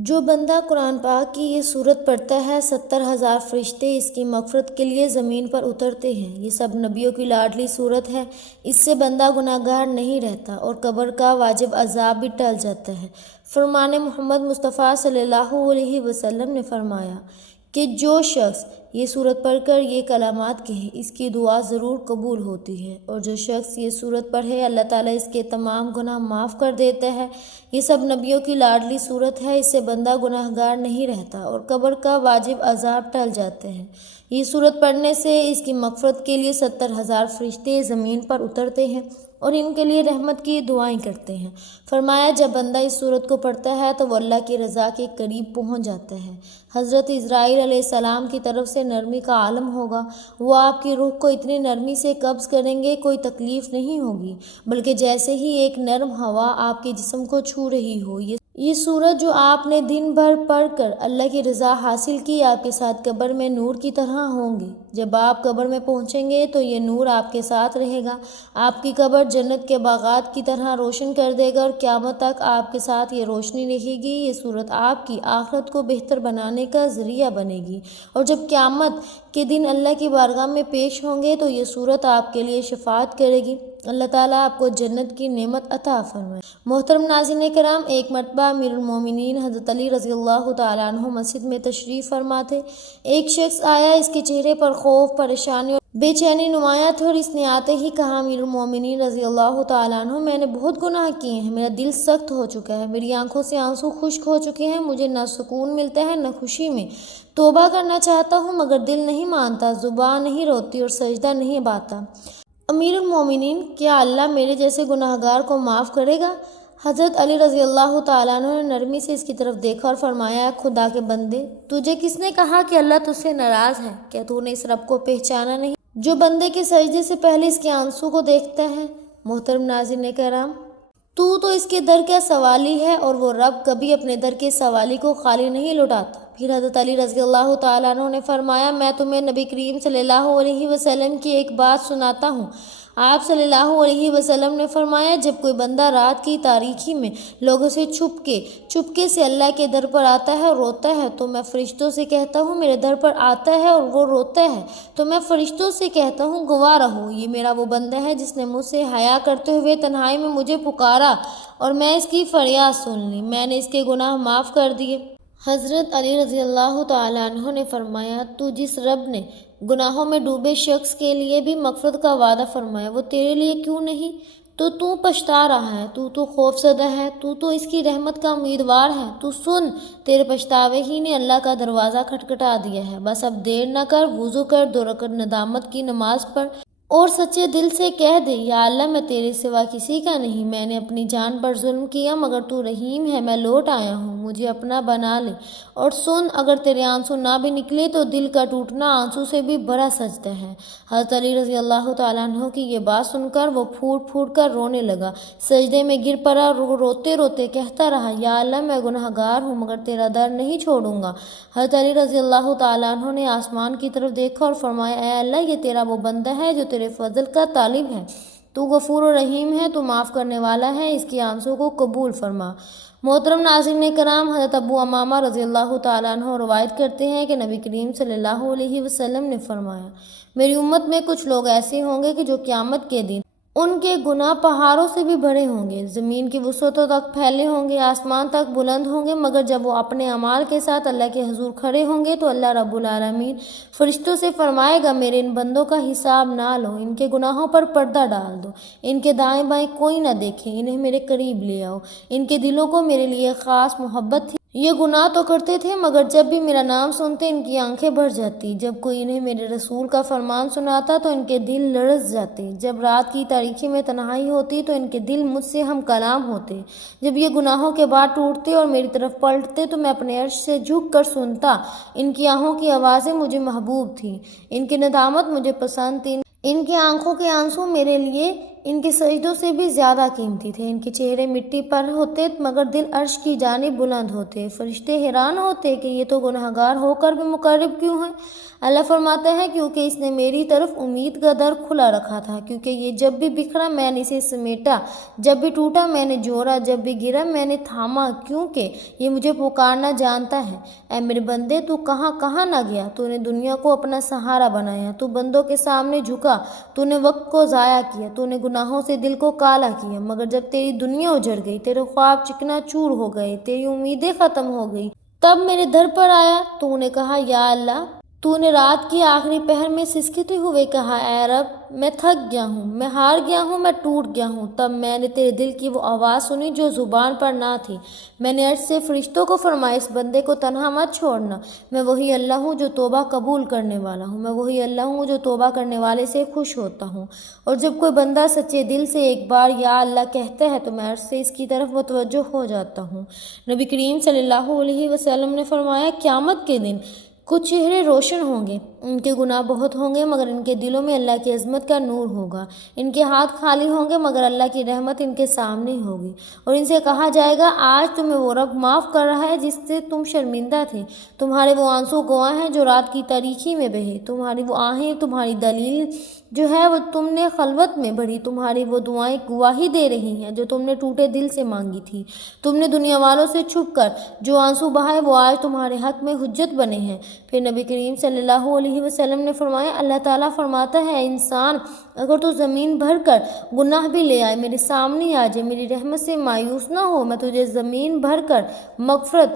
جو بندہ قرآن پاک کی یہ صورت پڑھتا ہے 70,000 فرشتے اس کی مغفرت کے لیے زمین پر اترتے ہیں۔ یہ سب نبیوں کی لاڈلی صورت ہے۔ اس سے بندہ گناہگار نہیں رہتا اور قبر کا واجب عذاب بھی ٹل جاتا ہے۔ فرمان محمد مصطفیٰ صلی اللہ علیہ وسلم نے فرمایا کہ جو شخص یہ صورت پڑھ کر یہ کلمات کہے اس کی دعا ضرور قبول ہوتی ہے، اور جو شخص یہ صورت پڑھے اللہ تعالیٰ اس کے تمام گناہ معاف کر دیتا ہے۔ یہ سب نبیوں کی لاڈلی صورت ہے۔ اس سے بندہ گناہگار نہیں رہتا اور قبر کا واجب عذاب ٹل جاتے ہیں۔ یہ صورت پڑھنے سے اس کی مغفرت کے لیے 70,000 فرشتے زمین پر اترتے ہیں اور ان کے لیے رحمت کی دعائیں کرتے ہیں۔ فرمایا جب بندہ اس صورت کو پڑھتا ہے تو وہ اللہ کی رضا کے قریب پہنچ جاتا ہے۔ حضرت اسرائیل علیہ السلام کی طرف سے نرمی کا عالم ہوگا۔ وہ آپ کی روح کو اتنی نرمی سے قبض کریں گے کوئی تکلیف نہیں ہوگی، بلکہ جیسے ہی ایک نرم ہوا آپ کے جسم کو چھو رہی ہو۔ یہ سورت جو آپ نے دن بھر پڑھ کر اللہ کی رضا حاصل کی آپ کے ساتھ قبر میں نور کی طرح ہوں گے۔ جب آپ قبر میں پہنچیں گے تو یہ نور آپ کے ساتھ رہے گا، آپ کی قبر جنت کے باغات کی طرح روشن کر دے گا اور قیامت تک آپ کے ساتھ یہ روشنی رہے گی۔ یہ صورت آپ کی آخرت کو بہتر بنانے کا ذریعہ بنے گی، اور جب قیامت کے دن اللہ کی بارگاہ میں پیش ہوں گے تو یہ صورت آپ کے لیے شفاعت کرے گی۔ اللہ تعالیٰ آپ کو جنت کی نعمت عطا فرمائے۔ محترم ناظرین کرام، ایک مرتبہ امیر المومنین حضرت علی رضی اللہ تعالیٰ عنہ مسجد میں تشریف فرما تھے۔ ایک شخص آیا، اس کے چہرے پر خوف، پریشانی اور بے چینی نمایاں تھی، اور اس نے آتے ہی کہا امیر المومنین رضی اللہ تعالیٰ عنہ میں نے بہت گناہ کیے ہیں، میرا دل سخت ہو چکا ہے، میری آنکھوں سے آنسو خشک ہو چکے ہیں، مجھے نہ سکون ملتا ہے نہ خوشی میں توبہ کرنا چاہتا ہوں مگر دل نہیں مانتا، زبان نہیں روتی اور سجدہ نہیں باتا۔ امیر المومنین، کیا اللہ میرے جیسے گناہگار کو معاف کرے گا؟ حضرت علی رضی اللہ تعالیٰ عنہ نے نرمی سے اس کی طرف دیکھا اور فرمایا خدا کے بندے، تجھے کس نے کہا کہ اللہ تجھ سے ناراض ہے؟ کیا تو نے اس رب کو پہچانا نہیں جو بندے کے سجدے سے پہلے اس کے آنسو کو دیکھتا ہے؟ محترم ناظرین کرام، تو اس کے در کا سوالی ہے، اور وہ رب کبھی اپنے در کے سوالی کو خالی نہیں لوٹاتا۔ پھر حضرت علی رضی اللہ تعالیٰ عنہ نے فرمایا میں تمہیں نبی کریم صلی اللہ علیہ وسلم کی ایک بات سناتا ہوں۔ آپ صلی اللہ علیہ وسلم نے فرمایا جب کوئی بندہ رات کی تاریکی میں لوگوں سے چپکے سے اللہ کے در پر آتا ہے اور روتا ہے تو میں فرشتوں سے کہتا ہوں میرے در پر آتا ہے اور وہ روتا ہے تو میں فرشتوں سے کہتا ہوں گواہ رہو، یہ میرا وہ بندہ ہے جس نے مجھ سے حیا کرتے ہوئے تنہائی میں مجھے پکارا اور میں اس کی فریاد سن لی، میں نے اس کے گناہ معاف کر دیے۔ حضرت علی رضی اللہ تعالیٰ عنہ نے فرمایا تو جس رب نے گناہوں میں ڈوبے شخص کے لیے بھی مغفرت کا وعدہ فرمایا وہ تیرے لیے کیوں نہیں؟ تو پچھتا رہا ہے، تو خوف زدہ ہے، تو اس کی رحمت کا امیدوار ہے، تو سن تیرے پچھتاوے ہی نے اللہ کا دروازہ کھٹکھٹا دیا ہے۔ بس اب دیر نہ کر، وضو کر، 2 رکعت ندامت کی نماز پڑھ اور سچے دل سے کہہ دے یا اللہ میں تیرے سوا کسی کا نہیں، میں نے اپنی جان پر ظلم کیا مگر تو رحیم ہے، میں لوٹ آیا ہوں، مجھے اپنا بنا لے۔ اور سن اگر تیرے آنسو نہ بھی نکلے تو دل کا ٹوٹنا آنسو سے بھی بڑا سجدہ ہے۔ حضرت علی رضی اللہ تعالیٰ عنہ کی یہ بات سن کر وہ پھوٹ کر رونے لگا، سجدے میں گر پڑا اور روتے روتے کہتا رہا یا اللہ میں گنہگار ہوں مگر تیرا در نہیں چھوڑوں گا۔ حضرت علی رضی اللہ تعالیٰ عنہ نے آسمان کی طرف دیکھا اور فرمایا اے اللہ یہ تیرا وہ بندہ ہے جو تیرے فضل کا طالب ہے، تو غفور و رحیم ہے، تو معاف کرنے والا ہے، اس کی آنسوں کو قبول فرما۔ محترم ناظرین کرام، حضرت ابو امامہ رضی اللہ تعالیٰ عنہ روایت کرتے ہیں کہ نبی کریم صلی اللہ علیہ وسلم نے فرمایا میری امت میں کچھ لوگ ایسے ہوں گے کہ جو قیامت کے دن ان کے گناہ پہاڑوں سے بھی بڑے ہوں گے، زمین کی وسعتوں تک پھیلے ہوں گے، آسمان تک بلند ہوں گے، مگر جب وہ اپنے اعمال کے ساتھ اللہ کے حضور کھڑے ہوں گے تو اللہ رب العالمین فرشتوں سے فرمائے گا میرے ان بندوں کا حساب نہ لو، ان کے گناہوں پر پردہ ڈال دو، ان کے دائیں بائیں کوئی نہ دیکھے، انہیں میرے قریب لے آؤ، ان کے دلوں کو میرے لیے خاص محبت تھی، یہ گناہ تو کرتے تھے مگر جب بھی میرا نام سنتے ان کی آنکھیں بھر جاتی، جب کوئی انہیں میرے رسول کا فرمان سناتا تو ان کے دل لرز جاتے، جب رات کی تاریکی میں تنہائی ہوتی تو ان کے دل مجھ سے ہم کلام ہوتے، جب یہ گناہوں کے بعد ٹوٹتے اور میری طرف پلٹتے تو میں اپنے عرش سے جھک کر سنتا، ان کی آہوں کی آوازیں مجھے محبوب تھیں، ان کی ندامت مجھے پسند تھی، ان کی آنکھوں کے آنسو میرے لیے ان کے سجدوں سے بھی زیادہ قیمتی تھے۔ ان کے چہرے مٹی پر ہوتے مگر دل عرش کی جانب بلند ہوتے۔ فرشتے حیران ہوتے کہ یہ تو گنہگار ہو کر بھی مقرب کیوں ہیں؟ اللہ فرماتا ہے کیونکہ اس نے میری طرف امید کا در کھلا رکھا تھا، کیونکہ یہ جب بھی بکھرا میں نے اسے سمیٹا، جب بھی ٹوٹا میں نے جوڑا، جب بھی گرا میں نے تھاما، کیونکہ یہ مجھے پکارنا جانتا ہے۔ اے میرے بندے، تو کہاں کہاں نہ گیا؟ تو نے دنیا کو اپنا سہارا بنایا، تو بندوں کے سامنے جھکا، تو نے وقت کو ضائع کیا، تو نے گناہوں سے دل کو کالا کیا، مگر جب تیری دنیا اجڑ گئی، تیرے خواب چکنا چور ہو گئے، تیری امیدیں ختم ہو گئی، تب میرے در پر آیا، تو نے کہا یا اللہ۔ تو نے رات کی آخری پہر میں سسکتے ہوئے کہا اے رب، میں تھک گیا ہوں، میں ہار گیا ہوں، میں ٹوٹ گیا ہوں۔ تب میں نے تیرے دل کی وہ آواز سنی جو زبان پر نہ تھی۔ میں نے عرش سے فرشتوں کو فرمایا اس بندے کو تنہا مت چھوڑنا، میں وہی اللہ ہوں جو توبہ قبول کرنے والا ہوں، میں وہی اللہ ہوں جو توبہ کرنے والے سے خوش ہوتا ہوں۔ اور جب کوئی بندہ سچے دل سے ایک بار یا اللہ کہتا ہے تو میں عرش سے اس کی طرف متوجہ ہو جاتا ہوں۔ نبی کریم صلی اللہ علیہ وسلم نے فرمایا قیامت کے دن کچھ چہرے روشن ہوں گے، ان کے گناہ بہت ہوں گے مگر ان کے دلوں میں اللہ کی عظمت کا نور ہوگا، ان کے ہاتھ خالی ہوں گے مگر اللہ کی رحمت ان کے سامنے ہوگی، اور ان سے کہا جائے گا آج تمہیں وہ رب معاف کر رہا ہے جس سے تم شرمندہ تھے، تمہارے وہ آنسو گواہ ہیں جو رات کی تاریکی میں بہے، تمہاری وہ آہیں تمہاری دلیل جو ہے وہ تم نے خلوت میں بڑھی، تمہاری وہ دعائیں گواہی دے رہی ہیں جو تم نے ٹوٹے دل سے مانگی تھی، تم نے دنیا والوں سے چھپ کر جو آنسو بہائے وہ آج تمہارے حق میں حجت بنے ہیں۔ پھر نبی کریم صلی اللہ علیہ وسلم نے فرمایا اللہ تعالیٰ فرماتا ہے انسان اگر تو زمین بھر کر گناہ بھی لے آئے میرے سامنے آ جائے، میری رحمت سے مایوس نہ ہو، میں تجھے زمین بھر کر مغفرت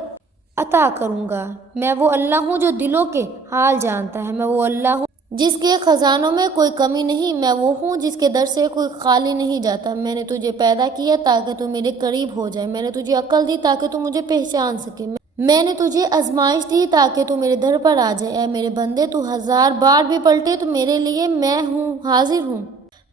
عطا کروں گا۔ میں وہ اللہ ہوں جو دلوں کے حال جانتا ہے، میں وہ اللہ ہوں جس کے خزانوں میں کوئی کمی نہیں، میں وہ ہوں جس کے در سے کوئی خالی نہیں جاتا۔ میں نے تجھے پیدا کیا تاکہ تو میرے قریب ہو جائے، میں نے تجھے عقل دی تاکہ تو مجھے پہچان سکے، میں نے تجھے آزمائش دی تاکہ تو میرے در پر آ جائے۔ اے میرے بندے، تو 1000 بار بھی پلٹے تو میرے لیے میں ہوں، حاضر ہوں،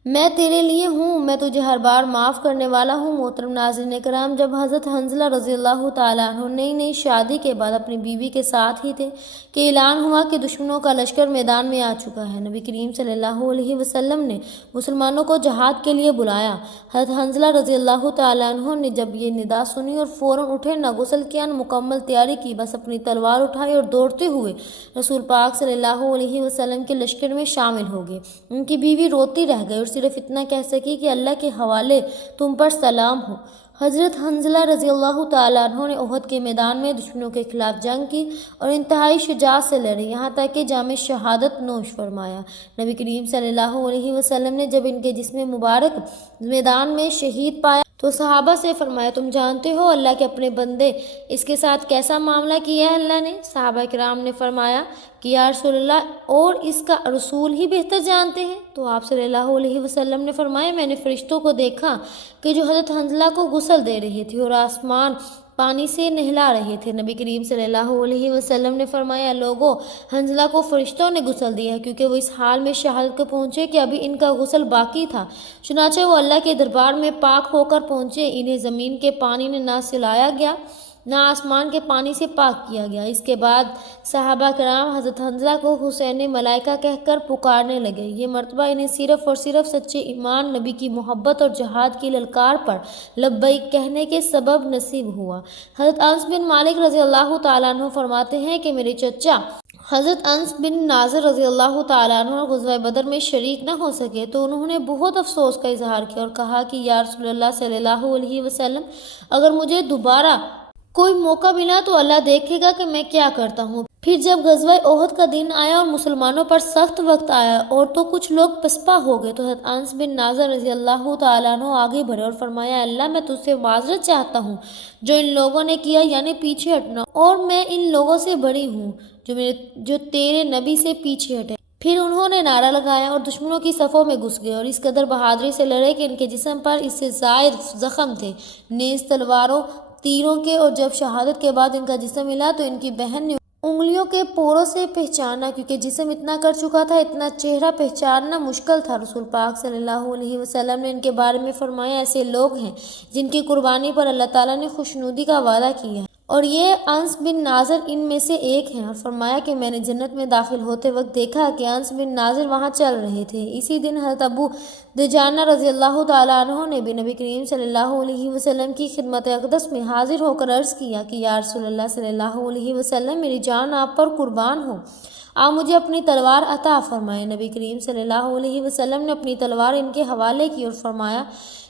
میں تیرے لیے ہوں، میں تجھے ہر بار معاف کرنے والا ہوں۔ محترم ناظرین کرام، جب حضرت حنظلہ رضی اللہ تعالیٰ عنہ نئی شادی کے بعد اپنی بیوی کے ساتھ ہی تھے کہ اعلان ہوا کہ دشمنوں کا لشکر میدان میں آ چکا ہے، نبی کریم صلی اللہ علیہ وسلم نے مسلمانوں کو جہاد کے لیے بلایا۔ حضرت حنظلہ رضی اللہ تعالیٰ عنہ نے جب یہ ندا سنی اور فوراً اٹھے، نہ غسل کیا نہ مکمل تیاری کی، بس اپنی تلوار اٹھائی اور دوڑتے ہوئے رسول پاک صلی اللہ علیہ وسلم کے لشکر میں شامل ہو گئے۔ ان کی بیوی روتی رہ گئی اور صرف اتنا کہہ سکی کہ اللہ کے حوالے تم پر سلام ہو۔ حضرت حنظلہ رضی اللہ تعالیٰ عنہ نے احد کے میدان میں دشمنوں کے خلاف جنگ کی اور انتہائی شجاعت سے لڑے، یہاں تک کہ جام شہادت نوش فرمایا۔ نبی کریم صلی اللہ علیہ وسلم نے جب ان کے جسم مبارک میدان میں شہید پایا تو صحابہ سے فرمایا تم جانتے ہو اللہ کے اپنے بندے اس کے ساتھ کیسا معاملہ کیا ہے اللہ نے؟ صحابہ کرام نے فرمایا کہ یا رسول اللہ اور اس کا رسول ہی بہتر جانتے ہیں۔ تو آپ صلی اللہ علیہ وسلم نے فرمایا میں نے فرشتوں کو دیکھا کہ جو حضرت حنظلہ کو غسل دے رہے تھے اور آسمان پانی سے نہلا رہے تھے۔ نبی کریم صلی اللہ علیہ وسلم نے فرمایا لوگوں حنظلہ کو فرشتوں نے غسل دیا ہے کیونکہ وہ اس حال میں شہادت کو پہنچے کہ ابھی ان کا غسل باقی تھا، چنانچہ وہ اللہ کے دربار میں پاک ہو کر پہنچے، انہیں زمین کے پانی نے نہ سلایا گیا نہ آسمان کے پانی سے پاک کیا گیا۔ اس کے بعد صحابہ کرام حضرت حنظلہ کو حسین ملائکہ کہہ کر پکارنے لگے، یہ مرتبہ انہیں صرف اور صرف سچے ایمان، نبی کی محبت اور جہاد کی للکار پر لبیک کہنے کے سبب نصیب ہوا۔ حضرت انس بن مالک رضی اللہ تعالیٰ عنہ فرماتے ہیں کہ میرے چچا حضرت انس بن ناظر رضی اللہ تعالیٰ عنہ غزوہ بدر میں شریک نہ ہو سکے تو انہوں نے بہت افسوس کا اظہار کیا اور کہا کہ یا رسول اللہ صلی اللہ علیہ وسلم اگر مجھے دوبارہ کوئی موقع ملا تو اللہ دیکھے گا کہ میں کیا کرتا ہوں۔ پھر جب غزوہ احد کا دن آیا اور مسلمانوں پر سخت وقت آیا اور تو کچھ لوگ پسپا ہو گئے تو حضرت انس بن ناظر رضی اللہ تعالیٰ عنہ آگے بڑھے اور فرمایا اللہ میں تجھ سے معذرت چاہتا ہوں جو ان لوگوں نے کیا، یعنی پیچھے ہٹنا، اور میں ان لوگوں سے بڑی ہوں جو تیرے نبی سے پیچھے ہٹے۔ پھر انہوں نے نعرہ لگایا اور دشمنوں کی صفوں میں گھس گئے اور اس قدر بہادری سے لڑے کہ ان کے جسم پر اس سے زائد زخم تھے، نیز تلواروں تیروں کے، اور جب شہادت کے بعد ان کا جسم ملا تو ان کی بہن نے انگلیوں کے پوروں سے پہچانا، کیونکہ جسم اتنا کر چکا تھا، اتنا چہرہ پہچاننا مشکل تھا۔ رسول پاک صلی اللہ علیہ وسلم نے ان کے بارے میں فرمایا ایسے لوگ ہیں جن کی قربانی پر اللہ تعالیٰ نے خوشنودی کا وعدہ کیا ہے اور یہ انس بن ناظر ان میں سے ایک ہیں۔ اور فرمایا کہ میں نے جنت میں داخل ہوتے وقت دیکھا کہ انس بن ناظر وہاں چل رہے تھے۔ اسی دن حضرت ابو دجانہ رضی اللہ تعالیٰ عنہ نے بھی نبی کریم صلی اللہ علیہ وسلم کی خدمت اقدس میں حاضر ہو کر عرض کیا کہ یا رسول اللہ صلی اللہ علیہ وسلم، میری جان آپ پر قربان ہو، آپ مجھے اپنی تلوار عطا فرمائیں۔ نبی کریم صلی اللہ علیہ وسلم نے اپنی تلوار ان کے حوالے کی اور فرمایا،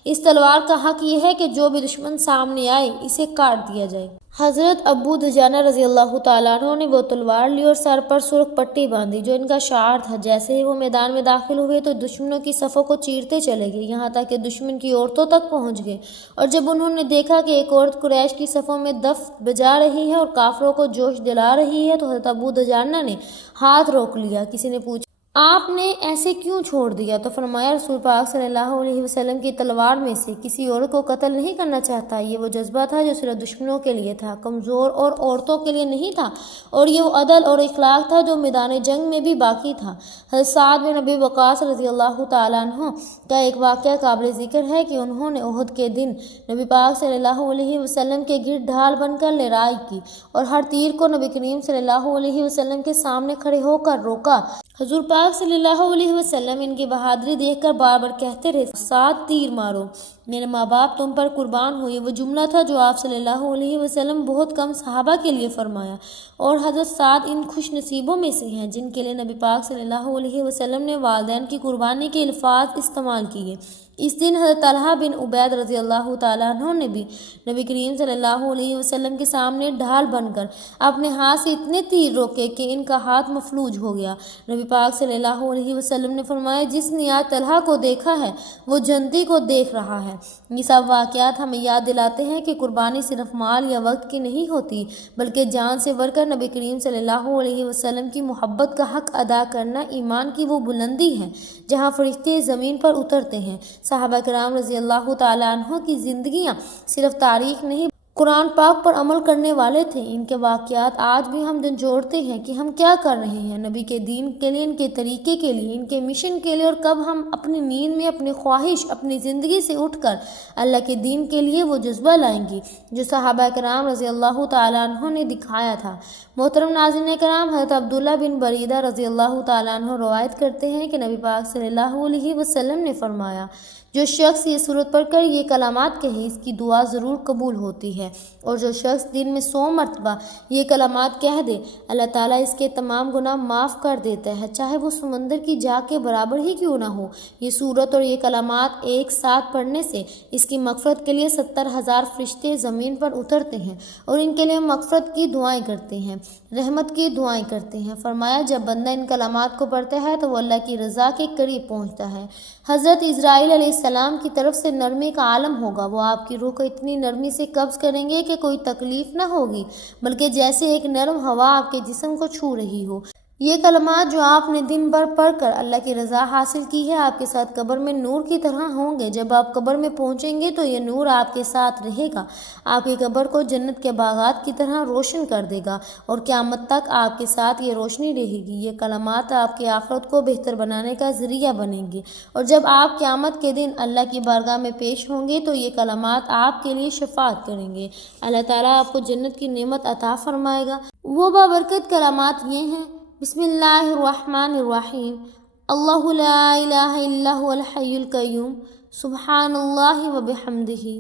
اس تلوار کا حق یہ ہے کہ جو بھی دشمن سامنے آئے اسے کاٹ دیا جائے۔ حضرت ابو دجانہ رضی اللہ تعالیٰ عنہ نے وہ تلوار لی اور سر پر سرخ پٹی باندھی جو ان کا شعار تھا۔ جیسے ہی وہ میدان میں داخل ہوئے تو دشمنوں کی صفوں کو چیرتے چلے گئے، یہاں تک کہ دشمن کی عورتوں تک پہنچ گئے۔ اور جب انہوں نے دیکھا کہ ایک عورت قریش کی صفوں میں دف بجا رہی ہے اور کافروں کو جوش دلا رہی ہے تو حضرت ابو دجانہ نے ہاتھ روک لیا۔ کسی نے پوچھا، آپ نے ایسے کیوں چھوڑ دیا؟ تو فرمایا، رسول پاک صلی اللہ علیہ وسلم کی تلوار میں سے کسی اور کو قتل نہیں کرنا چاہتا۔ یہ وہ جذبہ تھا جو صرف دشمنوں کے لیے تھا، کمزور اور عورتوں کے لیے نہیں تھا، اور یہ وہ عدل اور اخلاق تھا جو میدان جنگ میں بھی باقی تھا۔ حضرت سعد بن ابی وقاص رضی اللہ تعالیٰ عنہ کا ایک واقعہ قابل ذکر ہے کہ انہوں نے احد کے دن نبی پاک صلی اللہ علیہ وسلم کے گرد ڈھال بن کر لڑائی کی اور ہر تیر کو نبی کریم صلی اللہ علیہ وسلم کے سامنے کھڑے ہو کر روکا۔ حضور پاک صلی اللہ علیہ وسلم ان کی بہادری دیکھ کر بار بار کہتے رہے، 7 تیر مارو، میرے ماں باپ تم پر قربان ہو۔ یہ وہ جملہ تھا جو آپ صلی اللہ علیہ وسلم بہت کم صحابہ کے لیے فرمایا، اور حضرت سعد ان خوش نصیبوں میں سے ہیں جن کے لیے نبی پاک صلی اللہ علیہ وسلم نے والدین کی قربانی کے الفاظ استعمال کیے۔ اس دن حضرت طلحہ بن عبید رضی اللہ تعالیٰ عنہ نے بھی نبی کریم صلی اللہ علیہ وسلم کے سامنے ڈھال بن کر اپنے ہاتھ سے اتنے تیر روکے کہ ان کا ہاتھ مفلوج ہو گیا۔ نبی پاک صلی اللہ علیہ وسلم نے فرمایا، جس نے آج طلحہ کو دیکھا ہے وہ جنتی کو دیکھ رہا ہے۔ یہ سب واقعات ہمیں یاد دلاتے ہیں کہ قربانی صرف مال یا وقت کی نہیں ہوتی، بلکہ جان سے بڑھ کر نبی کریم صلی اللہ علیہ وسلم کی محبت کا حق ادا کرنا ایمان کی وہ بلندی ہے جہاں فرشتے زمین پر اترتے ہیں۔ صحابہ کرام رضی اللہ تعالیٰ عنہ کی زندگیاں صرف تاریخ نہیں، قرآن پاک پر عمل کرنے والے تھے۔ ان کے واقعات آج بھی ہم دن جوڑتے ہیں کہ ہم کیا کر رہے ہیں نبی کے دین کے لیے، ان کے طریقے کے لیے، ان کے مشن کے لیے، اور کب ہم اپنی نیند میں اپنی خواہش، اپنی زندگی سے اٹھ کر اللہ کے دین کے لیے وہ جذبہ لائیں گی جو صحابہ کرام رضی اللہ تعالیٰ عنہ نے دکھایا تھا۔ محترم ناظرین کرام، حضرت عبداللہ بن بریدہ رضی اللہ تعالیٰ عنہ روایت کرتے ہیں کہ نبی پاک صلی اللہ علیہ وسلم نے فرمایا، جو شخص یہ سورت پڑھ کر یہ کلمات کہے اس کی دعا ضرور قبول ہوتی ہے، اور جو شخص دن میں 100 مرتبہ یہ کلمات کہہ دے اللہ تعالیٰ اس کے تمام گناہ معاف کر دیتا ہے، چاہے وہ سمندر کی جا کے برابر ہی کیوں نہ ہو۔ یہ سورت اور یہ کلمات ایک ساتھ پڑھنے سے اس کی مغفرت کے لیے 70,000 فرشتے زمین پر اترتے ہیں اور ان کے لیے مغفرت کی دعائیں کرتے ہیں، رحمت کی دعائیں کرتے ہیں۔ فرمایا، جب بندہ ان کلمات کو پڑھتا ہے تو وہ اللہ کی رضا کے قریب پہنچتا ہے۔ حضرت اسرائیل علیہ السلام کی طرف سے نرمی کا عالم ہوگا، وہ آپ کی روح کو اتنی نرمی سے قبض کریں گے کہ کوئی تکلیف نہ ہوگی، بلکہ جیسے ایک نرم ہوا آپ کے جسم کو چھو رہی ہو۔ یہ کلمات جو آپ نے دن بھر پڑھ کر اللہ کی رضا حاصل کی ہے آپ کے ساتھ قبر میں نور کی طرح ہوں گے۔ جب آپ قبر میں پہنچیں گے تو یہ نور آپ کے ساتھ رہے گا، آپ کی قبر کو جنت کے باغات کی طرح روشن کر دے گا، اور قیامت تک آپ کے ساتھ یہ روشنی رہے گی۔ یہ کلمات آپ کی آخرت کو بہتر بنانے کا ذریعہ بنیں گے، اور جب آپ قیامت کے دن اللہ کی بارگاہ میں پیش ہوں گے تو یہ کلمات آپ کے لیے شفاعت کریں گے۔ اللہ تعالیٰ آپ کو جنت کی نعمت عطا فرمائے گا۔ وہ بابرکت کلمات یہ ہیں: بسم اللہ الرحمن الرحیم، اللہ لا الہ الا هو الحی القیوم، سبحان اللہ وبحمدہ۔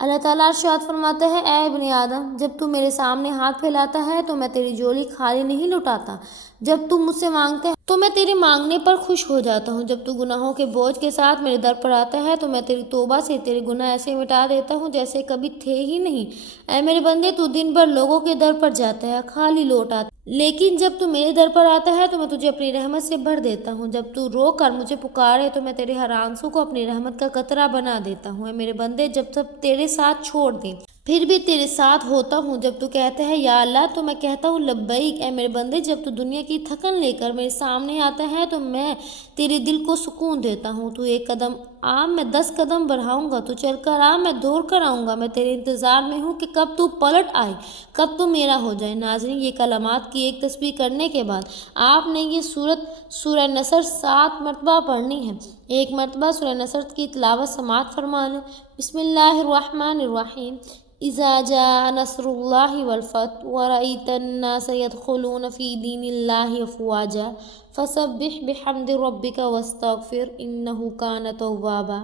اللہ تعالیٰ ارشاد فرماتا ہے، اے ابن آدم، جب تو میرے سامنے ہاتھ پھیلاتا ہے تو میں تیری جولی خالی نہیں لٹاتا، جب تو مجھ سے مانگتا ہے تو میں تیرے مانگنے پر خوش ہو جاتا ہوں، جب تو گناہوں کے بوجھ کے ساتھ میرے در پر آتا ہے تو میں تیری توبہ سے تیرے گناہ ایسے مٹا دیتا ہوں جیسے کبھی تھے ہی نہیں۔ اے میرے بندے، تو دن بھر لوگوں کے در پر جاتا ہے، خالی لوٹ آتا، لیکن جب تو میرے در پر آتا ہے تو میں تجھے اپنی رحمت سے بھر دیتا ہوں، جب تو رو کر مجھے پکارے تو میں تیرے ہر آنسو کو اپنی رحمت کا قطرہ بنا دیتا ہوں۔ اے میرے بندے، جب سب تیرے ساتھ چھوڑ دیں پھر بھی تیرے ساتھ ہوتا ہوں، جب تو کہتا ہے یا اللہ تو میں کہتا ہوں لبیک۔ اے میرے بندے، جب تو دنیا کی تھکن لے کر میرے سامنے آتا ہے تو میں تیرے دل کو سکون دیتا ہوں، تو ایک قدم آ میں 10 قدم بڑھاؤں گا تو چل کر آ، میں دوڑ کر آؤں گا، میں تیرے انتظار میں ہوں کہ کب تو پلٹ آئے، کب تو میرا ہو جائے۔ ناظرین، یہ کلمات کی ایک تسبیح کرنے کے بعد آپ نے یہ سورہ نصر 7 مرتبہ پڑھنی ہے۔ ایک مرتبہ سورہ نصر کی تلاوت سماعت فرما لیں۔ بسم اللہ الرحمن الرحیم۔ اذا جاء نصر اللہ والفتح ورأیت الناس يدخلون فی دین اللہ افواجا فسبح بحمد ربک واستغفر انہ کان توابا۔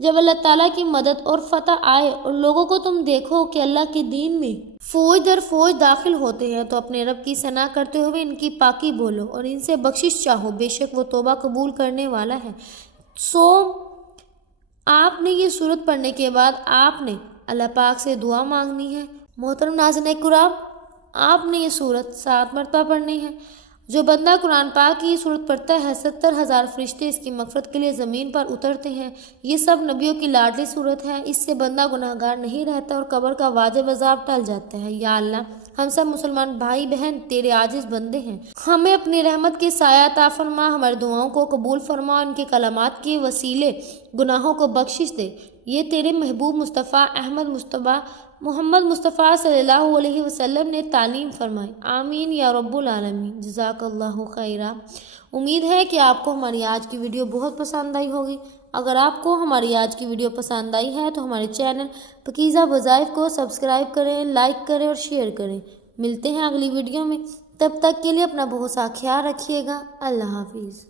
جب اللہ تعالیٰ کی مدد اور فتح آئے اور لوگوں کو تم دیکھو کہ اللہ کے دین میں فوج در فوج داخل ہوتے ہیں، تو اپنے رب کی ثنا کرتے ہوئے ان کی پاکی بولو اور ان سے بخشش چاہو، بے شک وہ توبہ قبول کرنے والا ہے۔ آپ نے یہ سورت پڑھنے کے بعد آپ نے اللہ پاک سے دعا مانگنی ہے۔ محترم ناظرین کرام، آپ نے یہ سورت 7 مرتبہ پڑھنی ہے۔ جو بندہ قرآن پاک کی یہ سورت پڑھتا ہے 70,000 فرشتے اس کی مغفرت کے لیے زمین پر اترتے ہیں۔ یہ سب نبیوں کی لاڈلی سورت ہے، اس سے بندہ گناہ گار نہیں رہتا اور قبر کا واجب عذاب ٹل جاتا ہے۔ یا اللہ، ہم سب مسلمان بھائی بہن تیرے عاجز بندے ہیں، ہمیں اپنی رحمت کے سایہ عطا فرما، ہماری دعاؤں کو قبول فرما، ان کے کلمات کے وسیلے گناہوں کو بخشش دے۔ یہ تیرے محبوب مصطفیٰ محمد مصطفیٰ صلی اللہ علیہ وسلم نے تعلیم فرمائی۔ آمین یا رب العالمین۔ جزاک اللہ خیرہ۔ امید ہے کہ آپ کو ہماری آج کی ویڈیو بہت پسند آئی ہوگی۔ اگر آپ کو ہماری آج کی ویڈیو پسند آئی ہے تو ہمارے چینل پاکیزہ وظائف کو سبسکرائب کریں، لائک کریں اور شیئر کریں۔ ملتے ہیں اگلی ویڈیو میں، تب تک کے لیے اپنا بہت سا خیال رکھیے گا۔ اللہ حافظ۔